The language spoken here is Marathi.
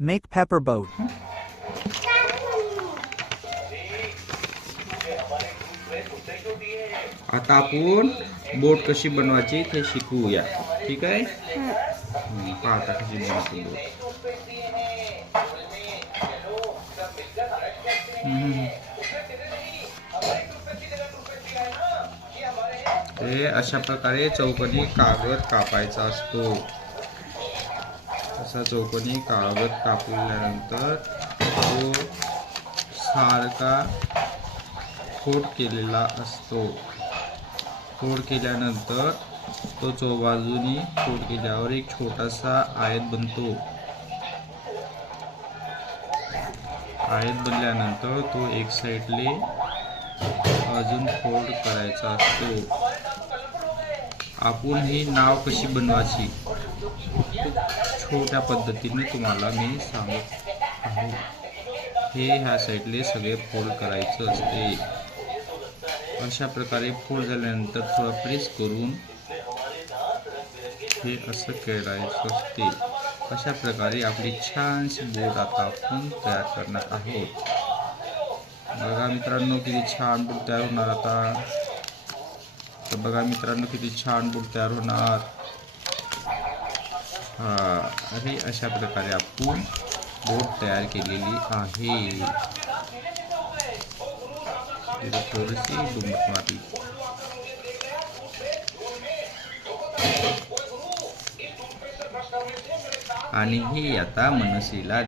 Make pepper boat. आता आपण बोट कशी बनवायची ते शिकूया. ठीक आहे. पाहता कशी बनवतो बोट. हे अशा प्रकारे चौकोनी कागद कापायचा असतो. असा चौकोनी कागद कापल्यानंतर तो सारखा फोड केलेला असतो. फोड केल्यानंतर तो चौबाजूनी फोड केल्यावर एक छोटासा आयत बनतो. आयत बनल्यानंतर तो एक साईडले अजून फोल्ड करायचा असतो. आपण ही नाव कशी बनवायची छोट्या पद्धतीने तुम्हाला मी सांगत आहे. हे ह्या साईडले सगळे फोल्ड करायचं असते. अशा प्रकारे फोल्ड झाल्यानंतर थोडं प्रेस करून हे असं करायचं असते. अशा प्रकारे आपली छानशी बोट आता आपण तयार करणार आहोत. बघा मित्रांनो किती छान बोट तयार होणार आता. तर बघा मित्रांनो किती छान बोट तयार होणार. हे अशा प्रकारे आपण बोट तयार केलेली आहे. थोडीशी दुमट मारली. आणि ही आता मनसीला